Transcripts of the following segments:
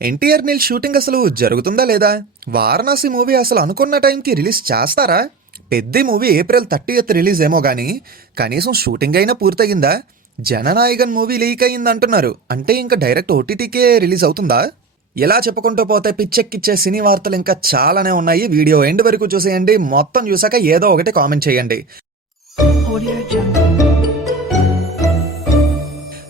NTR Neel shooting అసలు జరుగుతుందా లేదా? వారణాసి మూవీ అసలు అనుకున్న టైంకి రిలీజ్ చేస్తారా? పెద్ద మూవీ ఏప్రిల్ 30th రిలీజ్ ఏమో గానీ కనీసం షూటింగ్ అయినా పూర్తయిందా? జననాయకన్ మూవీ లీక్ అయింది అంటున్నారు, అంటే ఇంకా డైరెక్ట్ ఓటీటీకే రిలీజ్ అవుతుందా? ఎలా చెప్పుకుంటూ పోతే పిచ్చెక్కిచ్చే సినీ వార్తలు ఇంకా చాలానే ఉన్నాయి. వీడియో ఎండ్ వరకు చూసేయండి. మొత్తం చూసాక ఏదో ఒకటి కామెంట్ చేయండి.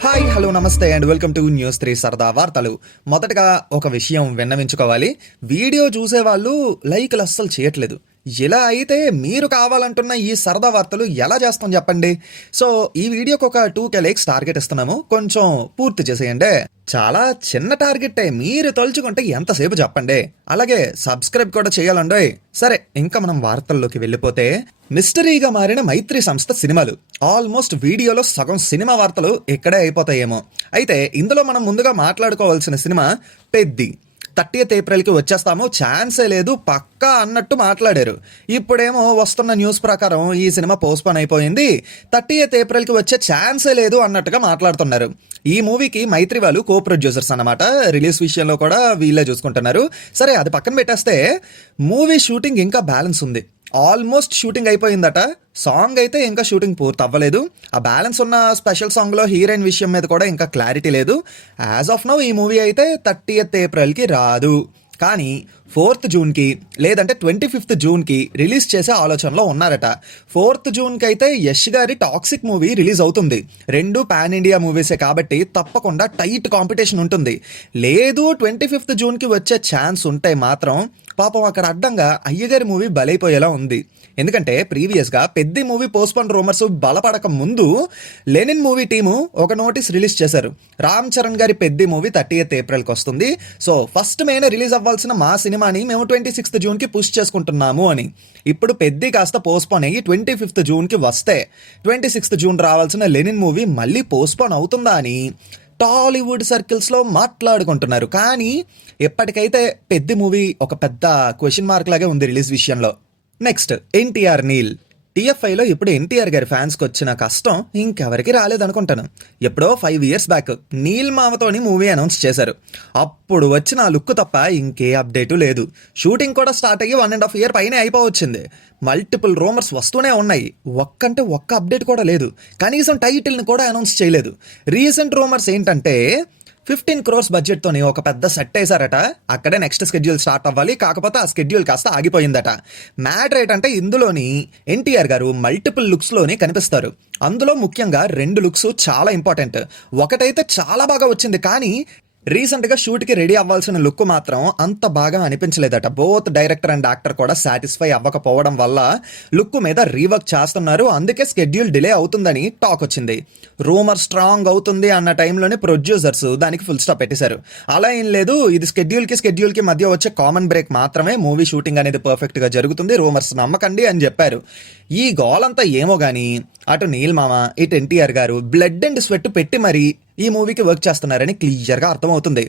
హాయ్, హలో, నమస్తే అండ్ వెల్కమ్ టు న్యూస్ 3 సరదా వార్తలు. మొదటగా ఒక విషయం విన్నవించుకోవాలి. వీడియో చూసే వాళ్ళు లైక్లు అస్సలు చేయట్లేదు. ఇలా అయితే మీరు కావాలంటున్న ఈ సరదా వార్తలు ఎలా చేస్తాం చెప్పండి. సో ఈ వీడియోకి ఒక 2K లైక్స్ టార్గెట్ ఇస్తున్నాము, కొంచెం పూర్తి చేసేయండి. చాలా చిన్న టార్గెటే, మీరు తలుచుకుంటే ఎంతసేపు చెప్పండి. అలాగే సబ్స్క్రైబ్ కూడా చేయాలండి. సరే, ఇంకా మనం వార్తల్లోకి వెళ్ళిపోతే, మిస్టరీగా మారిన మైత్రి సంస్థ సినిమాలు. ఆల్మోస్ట్ వీడియోలో సగం సినిమా వార్తలు ఇక్కడే అయిపోతాయేమో. అయితే ఇందులో మనం ముందుగా మాట్లాడుకోవాల్సిన సినిమా పెద్ది. 30th ఏప్రిల్కి వచ్చేస్తాము, ఛాన్సే లేదు పక్కా అన్నట్టు మాట్లాడారు. ఇప్పుడేమో వస్తున్న న్యూస్ ప్రకారం ఈ సినిమా పోస్ట్పోన్ అయిపోయింది, 30th ఏప్రిల్కి వచ్చే ఛాన్సే లేదు అన్నట్టుగా మాట్లాడుతున్నారు. ఈ మూవీకి మైత్రి వాళ్ళు కో ప్రొడ్యూసర్స్ అన్నమాట. రిలీజ్ విషయంలో కూడా వీళ్ళే చూసుకుంటున్నారు. సరే, అది పక్కన పెట్టేస్తే మూవీ షూటింగ్ ఇంకా బ్యాలెన్స్ ఉంది. ఆల్మోస్ట్ షూటింగ్ అయిపోయిందట. సాంగ్ అయితే ఇంకా షూటింగ్ పూర్తి అవ్వలేదు. ఆ బ్యాలెన్స్ ఉన్న స్పెషల్ సాంగ్లో హీరోయిన్ విషయం మీద కూడా ఇంకా క్లారిటీ లేదు. యాజ్ ఆఫ్ నౌ ఈ మూవీ అయితే 30th ఏప్రిల్కి రాదు, కానీ 4th జూన్కి లేదంటే 25th జూన్కి రిలీజ్ చేసే ఆలోచనలో ఉన్నారట. 4th జూన్కి అయితే యష్ గారి టాక్సిక్ మూవీ రిలీజ్ అవుతుంది. రెండు పాన్ ఇండియా మూవీసే కాబట్టి తప్పకుండా టైట్ కాంపిటీషన్ ఉంటుంది. లేదు 25th జూన్కి వచ్చే ఛాన్స్ ఉంటే మాత్రం పాపం అక్కడ అడ్డంగా అయ్యగారి మూవీ బలైపోయేలా ఉంది. ఎందుకంటే ప్రీవియస్గా పెద్ద మూవీ పోస్ట్పోన్ రూమర్స్ బలపడక ముందు లెనిన్ మూవీ టీము ఒక నోటీస్ రిలీజ్ చేశారు. రామ్ చరణ్ గారి పెద్ద మూవీ 30th ఏప్రిల్కి వస్తుంది, సో ఫస్ట్ మేనే రిలీజ్ అవ్వాల్సిన మా సినిమాని మేము 26th జూన్కి పుష్ చేసుకుంటున్నాము అని. ఇప్పుడు పెద్ద కాస్త పోస్ట్పోన్ అయ్యి 25th జూన్కి వస్తే 26th జూన్ రావాల్సిన లెనిన్ మూవీ మళ్ళీ పోస్ట్పోన్ అవుతుందా అని టాలీవుడ్ సర్కిల్స్లో మాట్లాడుకుంటున్నారు. కానీ ఎప్పటికైతే పెద్ద మూవీ ఒక పెద్ద క్వశ్చన్ మార్క్ లాగే ఉంది రిలీజ్ విషయంలో. నెక్స్ట్, ఎన్టీఆర్ నీల్. టీఎఫ్ఐలో ఇప్పుడు ఎన్టీఆర్ గారి ఫ్యాన్స్కి వచ్చిన కష్టం ఇంకెవరికి రాలేదనుకుంటాను. ఎప్పుడో 5 years బ్యాక్ నీల్ మామతోని మూవీ అనౌన్స్ చేశారు. అప్పుడు వచ్చిన ఆ లుక్ తప్ప ఇంకే అప్డేటు లేదు. షూటింగ్ కూడా స్టార్ట్ అయ్యి 1.5 year పైనే అయిపోవచ్చింది. మల్టిపుల్ రూమర్స్ వస్తూనే ఉన్నాయి, ఒక్క అప్డేట్ కూడా లేదు. కనీసం టైటిల్ని కూడా అనౌన్స్ చేయలేదు. రీసెంట్ రూమర్స్ ఏంటంటే 15 crores బడ్జెట్తోని ఒక పెద్ద సెట్ వేశారట. అక్కడే నెక్స్ట్ స్కెడ్యూల్ స్టార్ట్ అవ్వాలి, కాకపోతే ఆ స్కెడ్యూల్ కాస్త ఆగిపోయిందట. మ్యాటర్ ఏంటంటే ఇందులోని ఎన్టీఆర్ గారు మల్టిపుల్ లుక్స్లోని కనిపిస్తారు. అందులో ముఖ్యంగా 2 లుక్స్ చాలా ఇంపార్టెంట్. ఒకటైతే చాలా బాగా వచ్చింది, కానీ రీసెంట్గా షూట్కి రెడీ అవ్వాల్సిన లుక్ మాత్రం అంత బాగా అనిపించలేదట. బోత్ డైరెక్టర్ అండ్ యాక్టర్ కూడా సాటిస్ఫై అవ్వకపోవడం వల్ల లుక్ మీద రీవర్క్ చేస్తున్నారు. అందుకే స్కెడ్యూల్ డిలే అవుతుందని టాక్ వచ్చింది. రూమర్ స్ట్రాంగ్ అవుతుంది అన్న టైంలోనే ప్రొడ్యూసర్స్ దానికి ఫుల్ స్టాప్ పెట్టేశారు. అలా ఏం లేదు, ఇది స్కెడ్యూల్కి మధ్య వచ్చే కామన్ బ్రేక్ మాత్రమే, మూవీ షూటింగ్ అనేది పర్ఫెక్ట్గా జరుగుతుంది, రూమర్స్ నమ్మకండి అని చెప్పారు. ఈ గోలంతా ఏమో కానీ అటు నీల్ మామ ఇటు ఎన్టీఆర్ గారు బ్లడ్ అండ్ స్వెట్ పెట్టి మరీ ఈ మూవీకి వర్క్ చేస్తున్నారని క్లియర్గా అర్థమవుతుంది.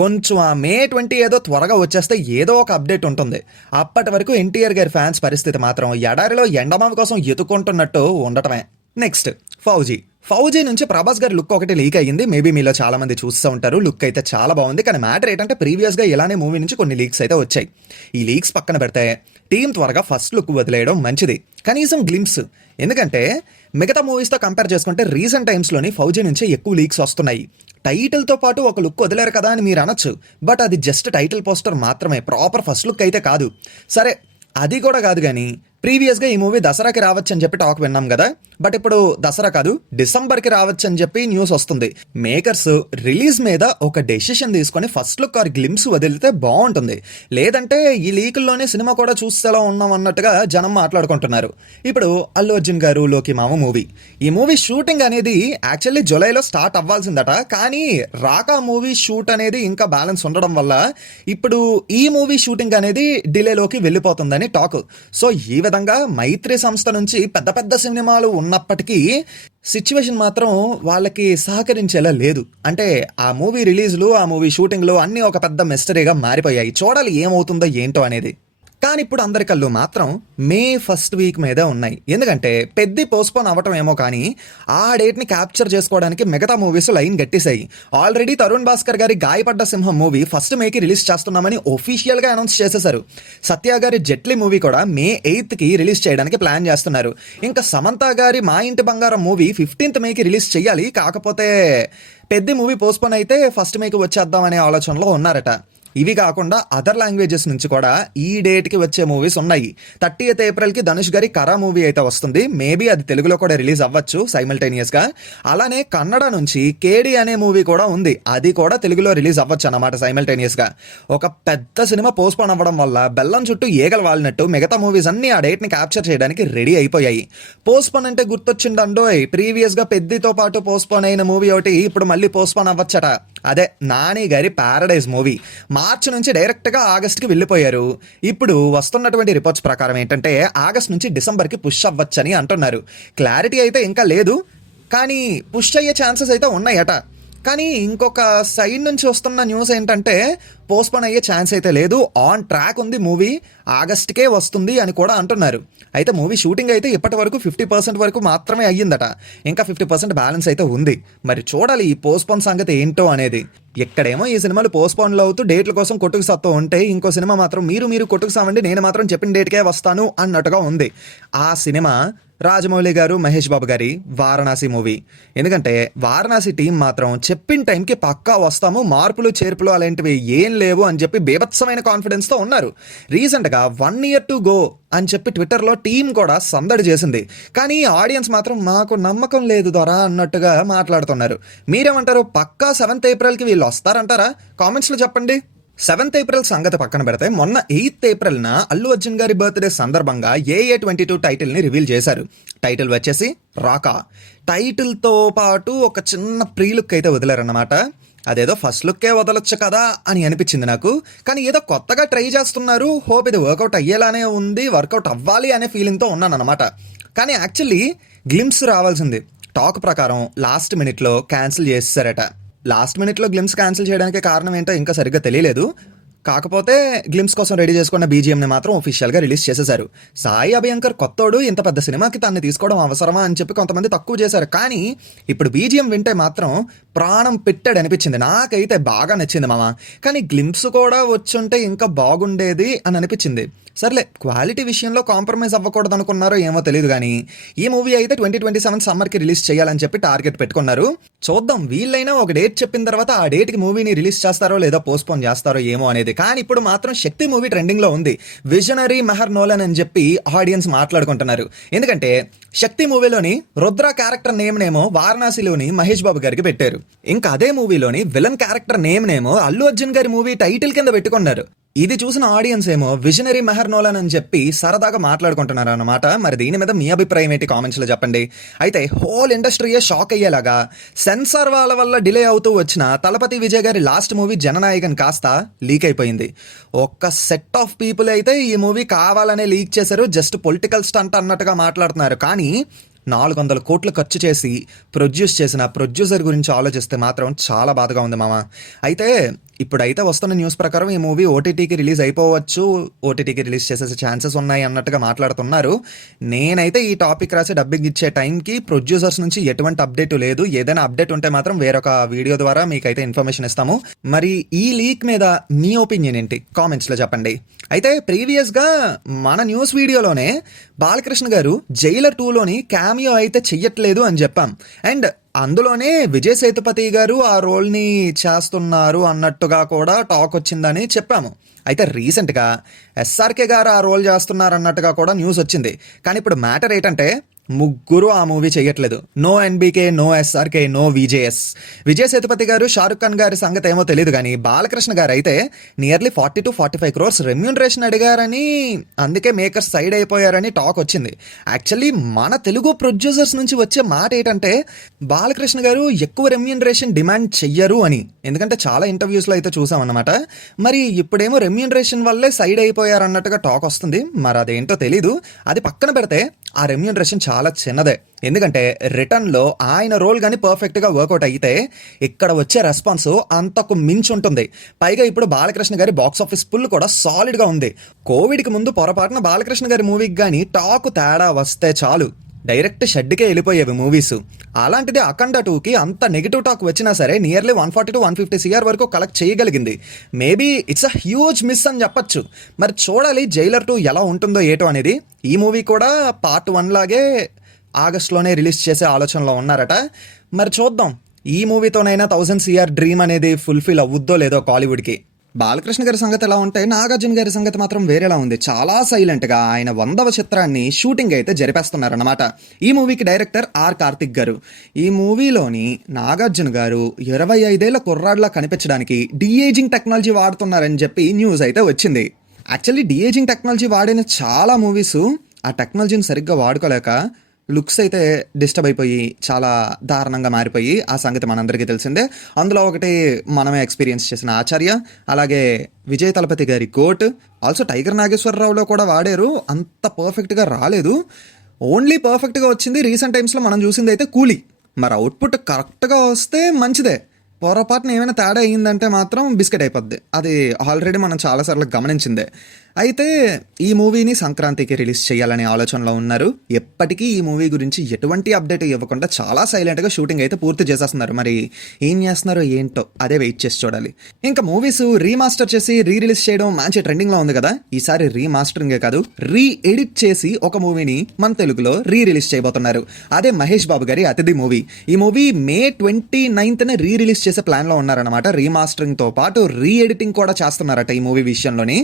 కొంచెం ఆ May 20 ఏదో త్వరగా వచ్చేస్తే ఏదో ఒక అప్డేట్ ఉంటుంది. అప్పటి వరకు ఎన్టీఆర్ గారి ఫ్యాన్స్ పరిస్థితి మాత్రం ఎడారిలో ఎండమామ కోసం ఎత్తుకుంటున్నట్టు ఉండటమే. నెక్స్ట్, ఫౌజీ నుంచి ప్రభాస్ గారి లుక్ ఒకటి లీక్ అయ్యింది. మేబీ మీలో చాలా మంది చూస్తూ ఉంటారు. లుక్ అయితే చాలా బాగుంది, కానీ మ్యాటర్ ఏంటంటే ప్రీవియస్గా ఇలానే మూవీ నుంచి కొన్ని లీక్స్ అయితే వచ్చాయి. ఈ లీక్స్ పక్కన పెడితే టీం త్వరగా ఫస్ట్ లుక్ వదిలేయడం మంచిది, కనీసం గ్లింప్స్. ఎందుకంటే మిగతా మూవీస్తో కంపేర్ చేసుకుంటే రీసెంట్ టైమ్స్లోని ఫౌజీ నుంచి ఎక్కువ లీక్స్ వస్తున్నాయి. టైటిల్తో పాటు ఒక లుక్ వదిలేరు కదా అని మీరు అనొచ్చు, బట్ అది జస్ట్ టైటిల్ పోస్టర్ మాత్రమే, ప్రాపర్ ఫస్ట్ లుక్ అయితే కాదు. సరే, అది కూడా కాదు, కానీ ప్రీవియస్గా ఈ మూవీ దసరాకి రావచ్చు అని చెప్పి టాక్ విన్నాం కదా, బట్ ఇప్పుడు దసరా కాదు డిసెంబర్కి రావచ్చు అని చెప్పి న్యూస్ వస్తుంది. మేకర్స్ రిలీజ్ మీద ఒక డెసిషన్ తీసుకొని ఫస్ట్ లుక్ ఆర్ గ్లిమ్స్ వదిలితే బాగుంటుంది. లేదంటే ఈ లీకుల్లోనే సినిమా కూడా చూసేలా ఉన్నాం అన్నట్టుగా జనం మాట్లాడుకుంటున్నారు. ఇప్పుడు అల్లు అర్జున్ గారు లోకి మామ మూవీ, ఈ మూవీ షూటింగ్ అనేది యాక్చువల్లీ జూలైలో స్టార్ట్ అవ్వాల్సిందట, కానీ రాకా మూవీ షూట్ అనేది ఇంకా బ్యాలెన్స్ ఉండడం వల్ల ఇప్పుడు ఈ మూవీ షూటింగ్ అనేది డిలేలోకి వెళ్ళిపోతుందని టాక్. సో ఈ విధంగా మైత్రి సంస్థ నుంచి పెద్ద సినిమాలు ఉన్నప్పటికీ సిచ్యువేషన్ మాత్రం వాళ్ళకి సహకరించేలా లేదు. అంటే ఆ మూవీ రిలీజ్లు, ఆ మూవీ షూటింగ్లు అన్నీ ఒక పెద్ద మిస్టరీగా మారిపోయాయి. చూడాలి ఏమవుతుందో ఏంటో అనేది. కానీ ఇప్పుడు అందరి కళ్ళు మాత్రం మే ఫస్ట్ వీక్ మీదే ఉన్నాయి. ఎందుకంటే పెద్ద పోస్ట్పోన్ అవ్వటం ఏమో కానీ ఆ డేట్ని క్యాప్చర్ చేసుకోవడానికి మిగతా మూవీస్ లైన్ గట్టేశాయి. ఆల్రెడీ తరుణ్ భాస్కర్ గారి గాయపడ్డ సింహం మూవీ ఫస్ట్ మేకి రిలీజ్ చేస్తున్నామని ఒఫీషియల్గా అనౌన్స్ చేసేశారు. సత్య గారి జెట్లీ మూవీ కూడా మే 8కి రిలీజ్ చేయడానికి ప్లాన్ చేస్తున్నారు. ఇంకా సమంత గారి మా ఇంటి బంగారం మూవీ 15th మేకి రిలీజ్ చేయాలి. కాకపోతే పెద్ద మూవీ పోస్ట్పోన్ అయితే ఫస్ట్ మేకి వచ్చేద్దామనే ఆలోచనలో ఉన్నారట. ఇవి కాకుండా అదర్ లాంగ్వేజెస్ నుంచి కూడా ఈ డేట్కి వచ్చే మూవీస్ ఉన్నాయి. 30th ఏప్రిల్కి ధనుష్ గారి కరా మూవీ అయితే వస్తుంది. మేబీ అది తెలుగులో కూడా రిలీజ్ అవ్వచ్చు సైమల్టేనియస్గా. అలానే కన్నడ నుంచి కేడి అనే మూవీ కూడా ఉంది. అది కూడా తెలుగులో రిలీజ్ అవ్వచ్చు అన్నమాట సైమల్టేనియస్గా. ఒక పెద్ద సినిమా పోస్ట్పోన్ అవ్వడం వల్ల బెల్లం చుట్టూ ఈగలు వాలినట్టు మిగతా మూవీస్ అన్ని ఆ డేట్ని క్యాప్చర్ చేయడానికి రెడీ అయిపోయాయి. పోస్ట్పోన్ అంటే గుర్తొచ్చిందండోయ్, ప్రీవియస్గా పెద్దితో పాటు పోస్ట్పోన్ అయిన మూవీ ఒకటి ఇప్పుడు మళ్ళీ పోస్ట్పోన్ అవ్వచ్చట. అదే నాని గారి ప్యారడైజ్ మూవీ మార్చి నుంచి డైరెక్ట్గా ఆగస్ట్కి వెళ్ళిపోయారు. ఇప్పుడు వస్తున్నటువంటి రిపోర్ట్స్ ప్రకారం ఏంటంటే ఆగస్ట్ నుంచి డిసెంబర్కి పుష్ అవ్వచ్చని అంటున్నారు. క్లారిటీ అయితే ఇంకా లేదు, కానీ పుష్ అయ్యే ఛాన్సెస్ అయితే ఉన్నాయట. కానీ ఇంకొక సైడ్ నుంచి వస్తున్న న్యూస్ ఏంటంటే పోస్ట్పోన్ అయ్యే ఛాన్స్ అయితే లేదు, ఆన్ ట్రాక్ ఉంది, మూవీ ఆగస్ట్కే వస్తుంది అని కూడా అంటున్నారు. అయితే మూవీ షూటింగ్ అయితే ఇప్పటి వరకు 50% వరకు మాత్రమే అయ్యిందట. ఇంకా 50% బ్యాలెన్స్ అయితే ఉంది. మరి చూడాలి ఈ పోస్ట్పోన్ సంగతి ఏంటో అనేది. ఎక్కడేమో ఈ సినిమాలు పోస్ట్పోన్లు అవుతూ డేట్ల కోసం కొట్టుకు సత్తా ఉంటే, ఇంకో సినిమా మాత్రం మీరు కొట్టుకు సావండి, నేను మాత్రం చెప్పిన డేట్కే వస్తాను అన్నట్టుగా ఉంది. ఆ సినిమా రాజమౌళి గారు మహేష్ బాబు గారి వారణాసి మూవీ. ఎందుకంటే వారణాసి టీం మాత్రం చెప్పిన టైంకి పక్కా వస్తాము, మార్పులు చేర్పులు అలాంటివి ఏం లేవు అని చెప్పి బీభత్సమైన కాన్ఫిడెన్స్తో ఉన్నారు. రీసెంట్గా 1 year to go అని చెప్పి ట్విట్టర్లో టీం కూడా సందడి చేసింది. కానీ ఆడియన్స్ మాత్రం మాకు నమ్మకం లేదు దొరా అన్నట్టుగా మాట్లాడుతున్నారు. మీరేమంటారు? పక్కా 7th ఏప్రిల్కి వీళ్ళు వస్తారంటారా? కామెంట్స్లో చెప్పండి. 7th ఏప్రిల్ సంగతి పక్కన పెడితే మొన్న 8th ఏప్రిల్న అల్లు అర్జున్ గారి బర్త్డే సందర్భంగా AA22 టైటిల్ని రివీల్ చేశారు. టైటిల్ వచ్చేసి రాకా. టైటిల్తో పాటు ఒక చిన్న ప్రీ లుక్ అయితే వదిలారన్నమాట. అదేదో ఫస్ట్ లుక్కే వదలొచ్చు కదా అని అనిపించింది నాకు. కానీ ఏదో కొత్తగా ట్రై చేస్తున్నారు, హోప్ ఇది వర్కౌట్ అయ్యేలానే ఉంది, వర్కౌట్ అవ్వాలి అనే ఫీలింగ్తో ఉన్నాను అనమాట. కానీ యాక్చువల్లీ గ్లిమ్స్ రావాల్సింది టాక్ ప్రకారం లాస్ట్ మినిట్లో క్యాన్సిల్ చేసేసారట. లాస్ట్ మినిట్లో గ్లిమ్స్ క్యాన్సిల్ చేయడానికి కారణం ఏంటో ఇంకా సరిగ్గా తెలియలేదు. కాకపోతే గ్లిమ్స్ కోసం రెడీ చేసుకున్న బీజిఎంని మాత్రం ఒఫీషియల్గా రిలీజ్ చేసేశారు. సాయి అభయంకర్ కొత్తోడు, ఇంత పెద్ద సినిమాకి తన్ని తీసుకోవడం అవసరమా అని చెప్పి కొంతమంది తక్కువ చేశారు. కానీ ఇప్పుడు బీజిఎం వింటే మాత్రం ప్రాణం పెట్టాడు అనిపించింది. నాకైతే బాగా నచ్చింది మామ. కానీ గ్లిమ్స్ కూడా వచ్చుంటే ఇంకా బాగుండేది అని అనిపించింది. సర్లే, క్వాలిటీ విషయంలో కాంప్రమైజ్ అవ్వకూడదు అనుకున్నారో ఏమో తెలియదు. కానీ ఈ మూవీ అయితే 2027 సమ్మర్కి రిలీజ్ చేయాలని చెప్పి టార్గెట్ పెట్టుకున్నారు. చూద్దాం, వీళ్ళైనా ఒక డేట్ చెప్పిన తర్వాత ఆ డేట్కి మూవీని రిలీజ్ చేస్తారో లేదా పోస్ట్పోన్ చేస్తారో ఏమో అనేది. కానీ ఇప్పుడు మాత్రం శక్తి మూవీ ట్రెండింగ్లో ఉంది. విజనరీ మెహర్ నోలన్ అని చెప్పి ఆడియన్స్ మాట్లాడుకుంటున్నారు. ఎందుకంటే శక్తి మూవీలోని రుద్ర క్యారెక్టర్ నేమ్నేమో వారణాసిలోని మహేష్ బాబు గారికి పెట్టారు. ఇంకా అదే మూవీలోని విలన్ క్యారెక్టర్ నేమ్నేమో అల్లు అర్జున్ గారి మూవీ టైటిల్ కింద పెట్టుకున్నారు. ఇది చూసిన ఆడియన్స్ ఏమో విజనరీ మెహర్ నోలన్ అని చెప్పి సరదాగా మాట్లాడుకుంటున్నారు అన్నమాట. మరి దీని మీద మీ అభిప్రాయం ఏంటి కామెంట్స్లో చెప్పండి. అయితే హోల్ ఇండస్ట్రీయే షాక్ అయ్యేలాగా సెన్సార్ వాళ్ళ వల్ల డిలే అవుతూ వచ్చిన తలపతి విజయ్ గారి లాస్ట్ మూవీ జననాయకన్ కాస్త లీక్ అయిపోయింది. ఒక్క సెట్ ఆఫ్ పీపుల్ అయితే ఈ మూవీ కావాలనే లీక్ చేశారు, జస్ట్ పొలిటికల్ స్టంట్ అన్నట్టుగా మాట్లాడుతున్నారు. కానీ 400 కోట్లు ఖర్చు చేసి ప్రొడ్యూస్ చేసిన ప్రొడ్యూసర్ గురించి ఆలోచిస్తే మాత్రం చాలా బాధగా ఉంది మామ. అయితే ఇప్పుడైతే వస్తున్న న్యూస్ ప్రకారం ఈ మూవీ ఓటీటీకి రిలీజ్ అయిపోవచ్చు, ఓటీటీకి రిలీజ్ చేసే ఛాన్సెస్ ఉన్నాయి అన్నట్టుగా మాట్లాడుతున్నారు. నేనైతే ఈ టాపిక్ రాసి డబ్బింగ్ ఇచ్చే టైంకి ప్రొడ్యూసర్స్ నుంచి ఎటువంటి అప్డేట్ లేదు. ఏదైనా అప్డేట్ ఉంటే మాత్రం వేరొక వీడియో ద్వారా మీకైతే ఇన్ఫర్మేషన్ ఇస్తాము. మరి ఈ లీక్ మీద మీ ఒపీనియన్ ఏంటి కామెంట్స్లో చెప్పండి. అయితే ప్రీవియస్గా మన న్యూస్ వీడియోలోనే బాలకృష్ణ గారు జైలర్ 2లోని క్యామియో అయితే చెయ్యట్లేదు అని చెప్పాం. అండ్ అందులోనే విజయ్ సేతుపతి గారు ఆ రోల్ని చేస్తున్నారు అన్నట్టుగా కూడా టాక్ వచ్చిందని చెప్పాము. అయితే రీసెంట్గా ఎస్ఆర్కే గారు ఆ రోల్ చేస్తున్నారు అన్నట్టుగా కూడా న్యూస్ వచ్చింది. కానీ ఇప్పుడు మ్యాటర్ ఏంటంటే ముగ్గురు ఆ మూవీ చేయట్లేదు. No NBK, no SRK, no VJS. Vijay Sethupathi garu, Shahrukh Khan గారి సంగతి ఏమో తెలియదు. కానీ బాలకృష్ణ గారు అయితే నియర్లీ 40 to 45 crores రెమ్యూనరేషన్ అడిగారని, అందుకే మేకర్స్ సైడ్ అయిపోయారని టాక్ వచ్చింది. యాక్చువల్లీ మన తెలుగు ప్రొడ్యూసర్స్ నుంచి వచ్చే మాట ఏంటంటే బాలకృష్ణ గారు ఎక్కువ రెమ్యూనరేషన్ డిమాండ్ చెయ్యరు అని. ఎందుకంటే చాలా ఇంటర్వ్యూస్లో అయితే చూసామన్నమాట. మరి ఇప్పుడేమో రెమ్యూనరేషన్ వల్లే సైడ్ అయిపోయారన్నట్టుగా టాక్ వస్తుంది. మరి అదేంటో తెలీదు. అది పక్కన పెడితే ఆ రెమ్యూనరేషన్ చాలా చిన్నదే. ఎందుకంటే రిటర్న్‌లో ఆయన రోల్ గాని పర్ఫెక్ట్‌గా వర్కౌట్ అయితే ఇక్కడ వచ్చే రెస్పాన్స్ అంతకు మించి ఉంటుంది. పైగా ఇప్పుడు బాలకృష్ణ గారి బాక్స్ ఆఫీస్ పుల్ కూడా సాలిడ్‌గా ఉంది. కోవిడ్‌కి ముందు పొరపాటున బాలకృష్ణ గారి మూవీకి గాని టాక్ తేడా వస్తే చాలు డైరెక్ట్ షెడ్‌కే వెళ్ళిపోయేవి మూవీస్. అలాంటిది 'అఖండ 2'కి అంత నెగెటివ్ టాక్ వచ్చినా సరే నియర్లీ 140-150 సీఆర్ వరకు కలెక్ట్ చేయగలిగింది. Maybe it's a huge miss అని చెప్పొచ్చు. మరి చూడాలి 'జైలర్ 2' ఎలా ఉంటుందో ఏటో అనేది. ఈ మూవీ కూడా పార్ట్ 1 లాగే ఆగస్ట్‌లోనే రిలీజ్ చేసే ఆలోచనలో ఉన్నారట. మరి చూద్దాం ఈ మూవీతోనైనా 1000 సీఆర్ డ్రీమ్ అనేది ఫుల్‌ఫిల్ అవ్వుద్దో లేదో కాలీవుడ్‌కి. బాలకృష్ణ గారి సంగతి ఎలా ఉంటే నాగార్జున గారి సంగతి మాత్రం వేరేలా ఉంది. చాలా సైలెంట్గా ఆయన 100వ చిత్రాన్ని షూటింగ్ అయితే జరిపేస్తున్నారన్నమాట. ఈ మూవీకి డైరెక్టర్ ఆర్ కార్తిక్ గారు. ఈ మూవీలోని నాగార్జున గారు 25 ఏళ్ల కుర్రాడ్లా కనిపించడానికి డీఏజింగ్ టెక్నాలజీ వాడుతున్నారని చెప్పి న్యూస్ అయితే వచ్చింది. యాక్చువల్లీ డీఏజింగ్ టెక్నాలజీ వాడిన చాలా మూవీస్ ఆ టెక్నాలజీని సరిగ్గా వాడుకోలేక లుక్స్ అయితే డిస్టర్బ్ అయిపోయి చాలా దారుణంగా మారిపోయి ఆ సంగతి మనందరికీ తెలిసిందే. అందులో ఒకటి మనమే ఎక్స్పీరియన్స్ చేసిన ఆచార్య, అలాగే విజయ్ తలపతి గారి కోట్, ఆల్సో టైగర్ నాగేశ్వరరావులో కూడా వాడారు. అంత పర్ఫెక్ట్గా రాలేదు. ఓన్లీ పర్ఫెక్ట్గా వచ్చింది రీసెంట్ టైమ్స్లో మనం చూసింది అయితే కూలీ. మరి అవుట్పుట్ కరెక్ట్గా వస్తే మంచిదే, పొరపాటున ఏమైనా తేడా అయ్యిందంటే మాత్రం బిస్కెట్ అయిపోద్ది. అది ఆల్రెడీ మనం చాలాసార్లు గమనించిందే. అయితే ఈ మూవీని సంక్రాంతికి రిలీజ్ చేయాలనే ఆలోచనలో ఉన్నారు. ఎప్పటికీ ఈ మూవీ గురించి ఎటువంటి అప్డేట్ ఇవ్వకుండా చాలా సైలెంట్గా షూటింగ్ అయితే పూర్తి చేసేస్తున్నారు. మరి ఏం చేస్తున్నారో ఏంటో అదే వెయిట్ చేసి చూడాలి. ఇంకా మూవీస్ రీమాస్టర్ చేసి రిలీజ్ చేయడం మంచి ట్రెండింగ్లో ఉంది కదా. ఈసారి రీమాస్టరింగే కాదు, ఎడిట్ చేసి ఒక మూవీని మన తెలుగులో రిలీజ్ చేయబోతున్నారు. అదే మహేష్ బాబు గారి అతిథి మూవీ. ఈ మూవీ May 29న రిలీజ్ చేసే ప్లాన్లో ఉన్నారన్నమాట. రీమాస్టరింగ్తో పాటు ఎడిటింగ్ కూడా చేస్తున్నారట ఈ మూవీ విషయంలోని.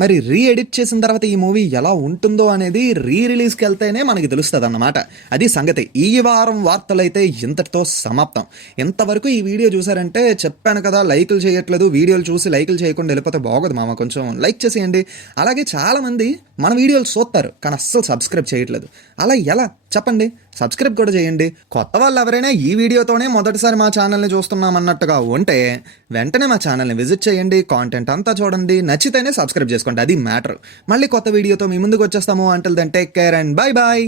మరి ఎడిట్ చేసిన తర్వాత ఈ మూవీ ఎలా ఉంటుందో అనేది రిలీజ్కి వెళ్తేనే మనకి తెలుస్తుంది అన్నమాట. అది సంగతి. ఈ వారం వార్తలు అయితే ఇంతటితో సమాప్తం. ఎంతవరకు ఈ వీడియో చూసారంటే చెప్పాను కదా, లైకులు చేయట్లేదు. వీడియోలు చూసి లైకులు చేయకుండా వెళ్ళిపోతే బాగోదు మామ, కొంచెం లైక్ చేసేయండి. అలాగే చాలామంది మన వీడియోలు చూస్తారు కానీ అస్సలు సబ్స్క్రైబ్ చేయట్లేదు. అలా ఎలా చెప్పండి, సబ్స్క్రైబ్ కూడా చేయండి. కొత్త వాళ్ళు ఎవరైనా ఈ వీడియోతోనే మొదటిసారి మా ఛానల్ని చూస్తున్నామన్నట్టుగా ఉంటే వెంటనే మా ఛానల్ని విజిట్ చేయండి, కాంటెంట్ అంతా చూడండి, నచ్చితేనే సబ్స్క్రైబ్ చేసుకోండి. అది మ్యాటర్. మళ్ళీ కొత్త వీడియోతో మీ ముందుకు వచ్చేస్తాము. Until then take care and bye bye.